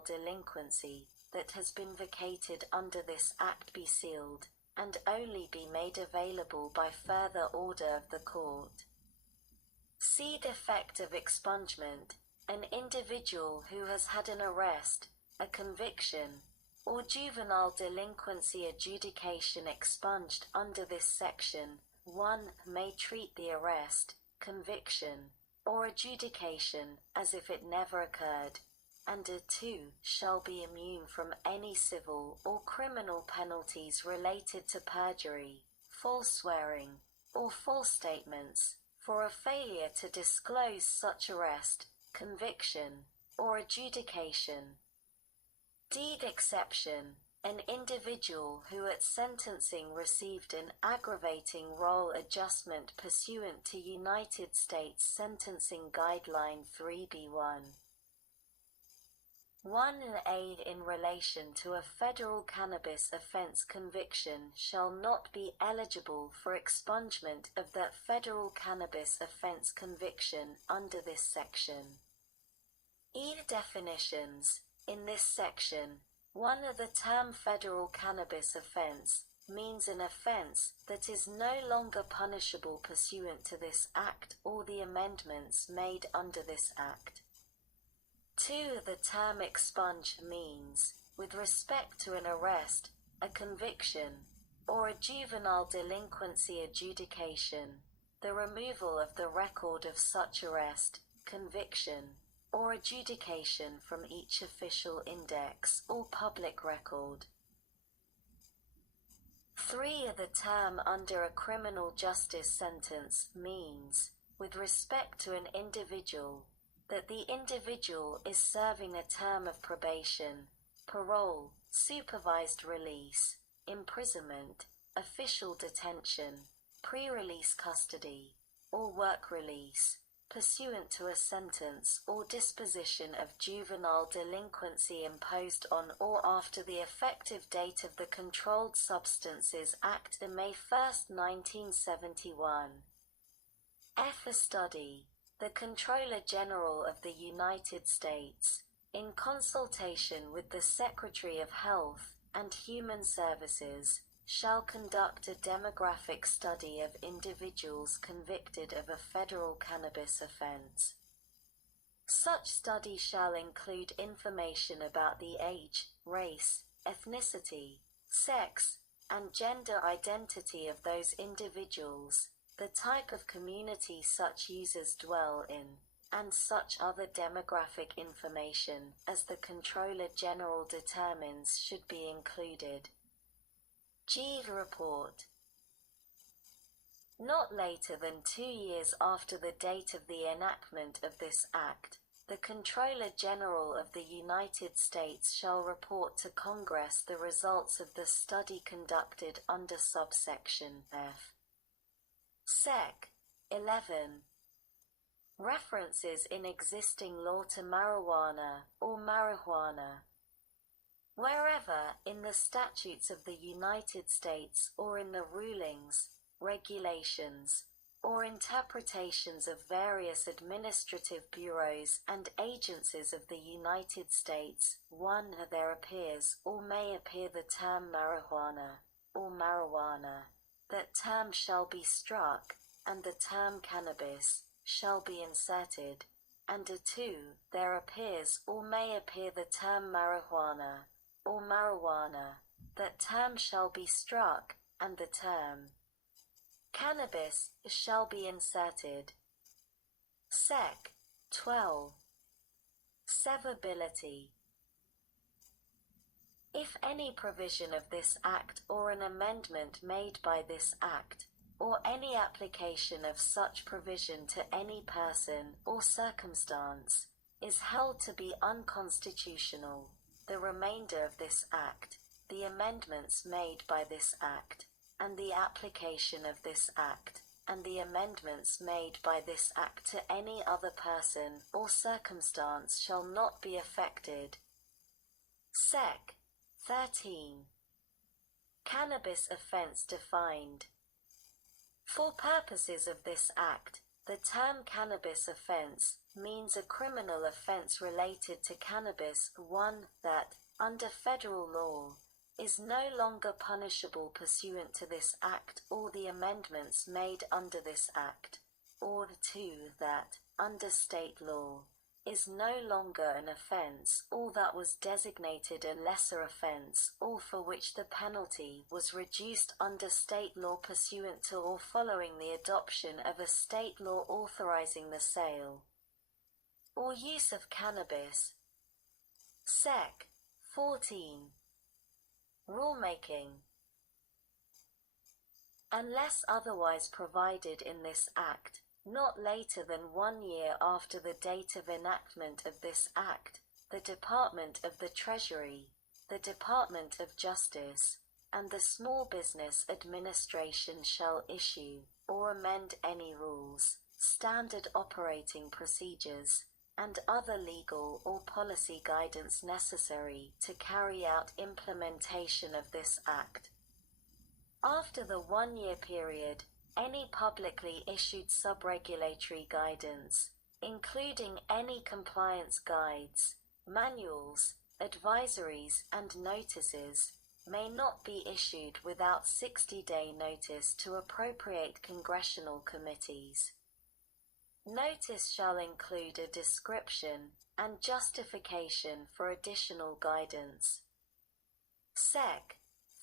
juvenile delinquency that has been vacated under this Act be sealed, and only be made available by further order of the court. C. Defect of expungement. An individual who has had an arrest, a conviction, or juvenile delinquency adjudication expunged under this section, 1. may treat the arrest, conviction, or adjudication as if it never occurred, and 2. shall be immune from any civil or criminal penalties related to perjury, false swearing, or false statements, for a failure to disclose such arrest, conviction, or adjudication. Deed exception. An individual who at sentencing received an aggravating role adjustment pursuant to United States Sentencing Guideline 3B1. 1A in relation to a federal cannabis offense conviction shall not be eligible for expungement of that federal cannabis offense conviction under this section. E. Definitions. In this section, 1. The term federal cannabis offense means an offense that is no longer punishable pursuant to this Act or the amendments made under this Act. 2. The term expunge means, with respect to an arrest, a conviction, or a juvenile delinquency adjudication, the removal of the record of such arrest, conviction, or adjudication from each official index or public record. 3. The term under a criminal justice sentence means, with respect to an individual, that the individual is serving a term of probation, parole, supervised release, imprisonment, official detention, pre-release custody, or work release, pursuant to a sentence or disposition of juvenile delinquency imposed on or after the effective date of the Controlled Substances Act of May 1, 1971. F. A study. The Comptroller General of the United States, in consultation with the Secretary of Health and Human Services, shall conduct a demographic study of individuals convicted of a federal cannabis offense. Such study shall include information about the age, race, ethnicity, sex, and gender identity of those individuals, the type of community such users dwell in, and such other demographic information as the Comptroller General determines should be included. G. Report. Not later than 2 years after the date of the enactment of this Act, the Comptroller General of the United States shall report to Congress the results of the study conducted under subsection F. Sec. 11. References in existing law to marijuana or marijuana. Wherever, in the statutes of the United States or in the rulings, regulations, or interpretations of various administrative bureaus and agencies of the United States, 1. there appears or may appear the term marijuana, or marijuana, that term shall be struck, and the term cannabis shall be inserted, and 2. there appears or may appear the term marijuana, or marijuana, that term shall be struck, and the term cannabis shall be inserted. Sec. 12. Severability. If any provision of this Act or an amendment made by this Act, or any application of such provision to any person or circumstance, is held to be unconstitutional, the remainder of this Act, the amendments made by this Act, and the application of this Act, and the amendments made by this Act to any other person or circumstance shall not be affected. Sec. 13. Cannabis offense defined. For purposes of this Act, The term cannabis offense means a criminal offense related to cannabis, one that, under federal law, is no longer punishable pursuant to this Act or the amendments made under this Act, or two, that, under state law, is no longer an offense or that was designated a lesser offense or for which the penalty was reduced under state law pursuant to or following the adoption of a state law authorizing the sale or use of cannabis. Sec. 14. Rulemaking. Unless otherwise provided in this Act, not later than 1 year after the date of enactment of this Act, the Department of the Treasury, the Department of Justice, and the Small Business Administration shall issue, or amend any rules, standard operating procedures, and other legal or policy guidance necessary to carry out implementation of this Act. After the 1-year period, any publicly issued sub-regulatory guidance, including any compliance guides, manuals, advisories, and notices, may not be issued without 60-day notice to appropriate congressional committees. Notice shall include a description and justification for additional guidance. Sec.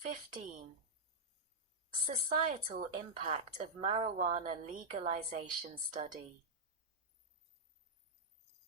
15. Societal Impact of Marijuana Legalization Study.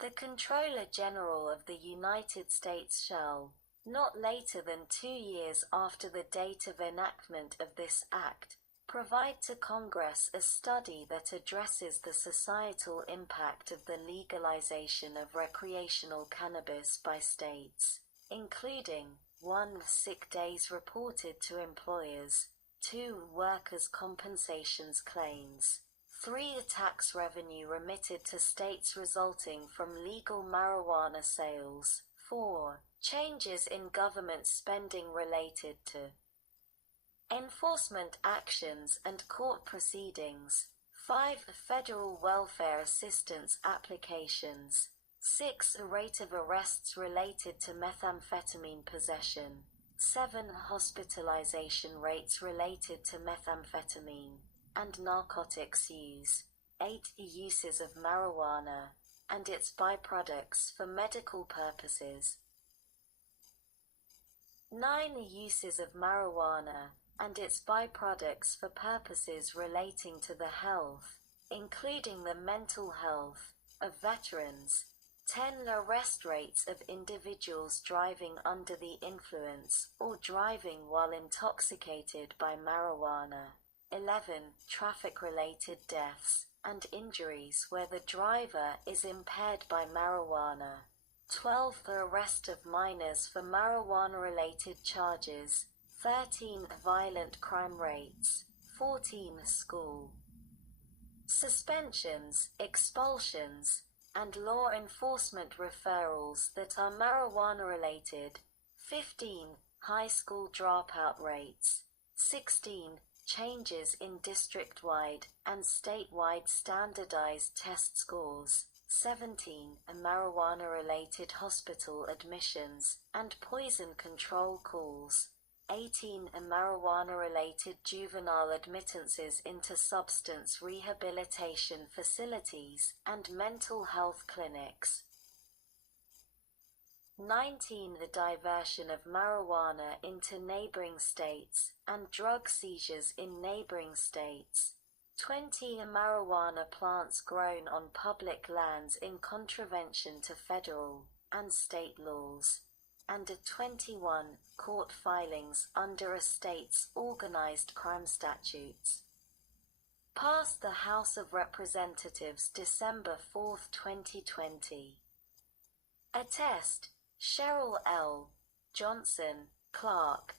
The Comptroller General of the United States shall, not later than 2 years after the date of enactment of this Act, provide to Congress a study that addresses the societal impact of the legalization of recreational cannabis by states, including 1. Sick days reported to employers, 2. Workers' compensations claims, 3. Tax revenue remitted to states resulting from legal marijuana sales, 4. Changes in government spending related to enforcement actions and court proceedings, 5. Federal welfare assistance applications, 6. Rate of arrests related to methamphetamine possession, 7. Hospitalization rates related to methamphetamine and narcotics use, 8. Uses of marijuana and its byproducts for medical purposes, 9. Uses of marijuana and its byproducts for purposes relating to the health, including the mental health, of veterans, 10. Arrest rates of individuals driving under the influence or driving while intoxicated by marijuana, 11. Traffic-related deaths and injuries where the driver is impaired by marijuana, 12. The arrest of minors for marijuana-related charges, 13. Violent crime rates, 14. School suspensions, expulsions, and law enforcement referrals that are marijuana-related, 15. High school dropout rates, 16. Changes in district-wide and statewide standardized test scores, 17. Marijuana-related hospital admissions and poison control calls, 18. Marijuana-related juvenile admittances into substance rehabilitation facilities and mental health clinics, 19. The diversion of marijuana into neighboring states and drug seizures in neighboring states, 20. Marijuana plants grown on public lands in contravention to federal and state laws, and 21. Court filings under a state's organized crime statutes. Passed the House of Representatives December 4, 2020. Attest: Cheryl L. Johnson, Clerk,